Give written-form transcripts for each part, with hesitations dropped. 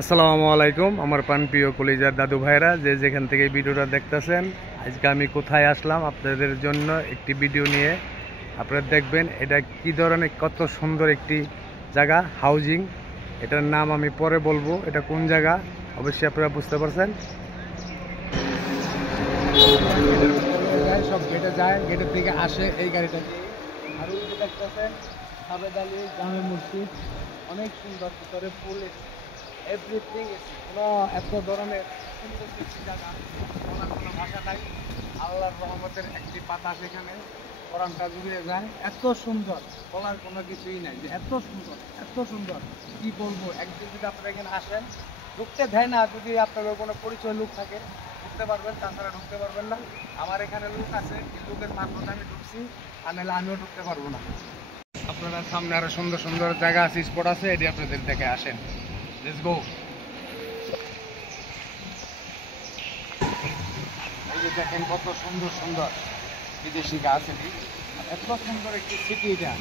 আসসালামু আলাইকুম আমার প্রাণপ্রিয় কলিজার দাদু ভাইরা যে যেখান থেকে ভিডিওটা দেখতেছেন। আজকে আমি কোথায় আসলাম আপনাদের জন্য একটি ভিডিও নিয়ে। আপনারা দেখবেন এটা কি ধরনের কত সুন্দর একটি জায়গা, হাউজিং। এটার নাম আমি পরে বলবো, এটা কোন জায়গা অবশ্যই আপনারা বুঝতে পারছেন। সব গেটে যায়, গেটের থেকে আসে এই গাড়িটা দিয়ে। আর ওই যে দেখতেছেন আবেদ আলী জামে মসজিদ, অনেক সুন্দর, ভিতরে ফুল এভরিথিং। কোনো এত ধরনের সুন্দর একটি জায়গা, বলার কোনো ভাষা নাই। আল্লাহর রহমতের একটি বাতাস এখানে কোরআনটা জুড়িয়ে যায়। এত সুন্দর, বলার কোনো কিছুই নাই যে এত সুন্দর, এত সুন্দর কি বলবো। একদিন যদি আপনারা এখানে আসেন, ঢুকতে দেয় না, যদি আপনাদের কোনো পরিচয় লোক থাকে ঢুকতে পারবেন, তাছাড়া ঢুকতে পারবেন না। আমার এখানে লোক আছে, এই লোকের মাধ্যমে আমি ঢুকছি, আর নাহলে আমিও ঢুকতে পারবো না। আপনারা সামনে আরো সুন্দর সুন্দর জায়গা আছে, স্পট আছে, এটি আপনাদের দেখে আসেন। Let's go. এই যে দেখেন কত সুন্দর সুন্দর বিদেশি গাছ, এত সুন্দর একটি সিটি। এটা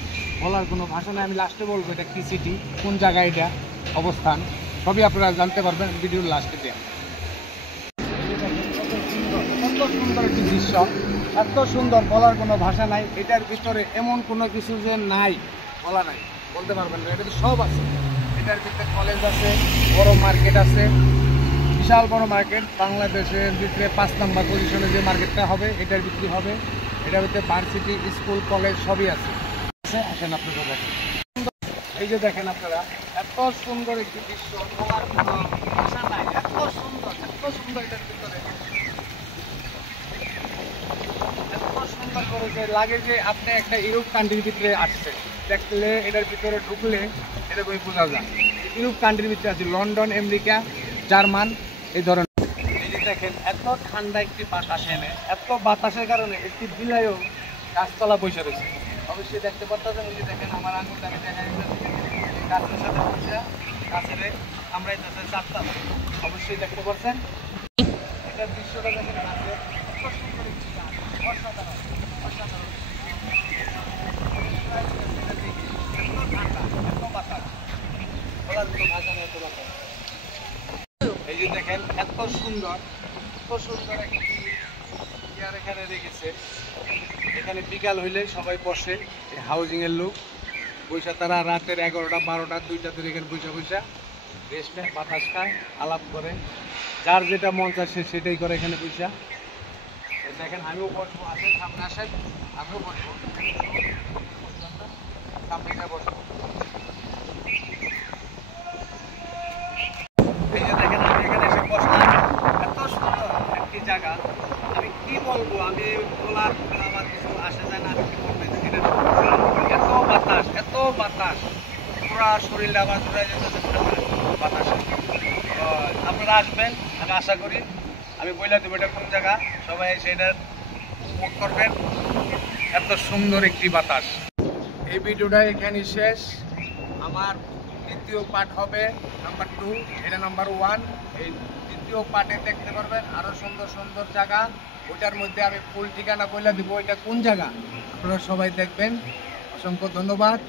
বলার কোনো ভাষা নেই। আমি লাস্টে বলবো এটা কি সিটি, কোন জায়গায় এটা অবস্থান, সবই আপনারা জানতে পারবেন ভিডিওর লাস্টে দিয়ে। কত সুন্দর একটি দৃশ্য, এত সুন্দর, বলার কোনো ভাষা নাই। এটার ভিতরে এমন কোনো কিছু যে নাই বলা নাই, বলতে পারবেন না। এটা সব আছে। এটার ভিতরে কলেজ আছে, বড় মার্কেট আছে, বিশাল বড় মার্কেট। বাংলাদেশের ভিতরে 5 নম্বর পজিশনে যে মার্কেটটা হবে এটার বিক্রি হবে। এটার ভিতরে ভার্সিটি, স্কুল, কলেজ সবই আছে। আসেন আপনারা দেখেন, এই যে দেখেন আপনারা এত সুন্দর একটি দৃশ্য, বলার কোনো ভাষা নাই। এত সুন্দর, এত সুন্দর। এটার ভিতরে এত সুন্দর করে যে লাগে যে আপনি একটা ইউরোপ কান্ট্রির ভিতরে আসছেন। দেখলে এটার ভিতরে ঢুকলে এরকমই বোঝা যায় ইউরোপ কান্ট্রির ভিতরে আছে। লন্ডন, আমেরিকা, জার্মান, এই ধরনের। এই যে দেখেন এত ঠান্ডা একটি বাতাস এনে, এত বাতাসের কারণে একটি বিলাইও গাছতলা বসে রয়েছে। অবশ্যই দেখতে পাচ্ছেন। এই যে দেখেন আমার আঙুল, আমি দেখা গাছের সাথে বসে, গাছের কামড়াইতেছে চারটা। অবশ্যই দেখতে পাচ্ছেন এটার দৃশ্যটা দেখেন। গাছের এত সুন্দর একটি গাছ, অসাধারণ, অসাধারণ। এই যে দেখেন এত সুন্দর, এত সুন্দর একটি চেয়ার এখানে রেখেছে। এখানে বিকাল হইলে সবাই বসে, হাউজিং এর লোক বৈশা, তারা রাতের 11টা 12টা 2টা ধরে এখানে বৈশা বৈশা রেস্ট নেয়, বাতাস খায়, আলাপ করে, যার যেটা মন চায় সে সেটাই করে এখানে বৈশা। দেখেন আমিও বসবো, আসেন সামনে আসেন, আমিও বসবো, সামনে বসবো। এই যে দেখেন আমি এখানে এসে বসলাম, এত সুন্দর একটি জায়গা। আমি কি বলবো, আমি বলার আমার কিছু আসে যায় না। আমি কি বলবো, এত বাতাস, এত বাতাস, পুরা শরীরটা আমার জুড়ে যেতেছে বাতাসে। আপনারা আসবেন, আমি আশা করি। আমি বলে দেবো এটা কোন জায়গা, সবাই সেটা উপভোগ করবেন। এত সুন্দর একটি বাতাস। এই ভিডিওটা এখানেই শেষ। আমার দ্বিতীয় পার্ট হবে নাম্বার 2, এটা নাম্বার 1। এই দ্বিতীয় পার্টে দেখতে পারবেন আরো সুন্দর সুন্দর জায়গা। ওইটার মধ্যে আমি ফুল ঠিকানা বলে দিব এটা কোন জায়গা, আপনারা সবাই দেখবেন। অসংখ্য ধন্যবাদ।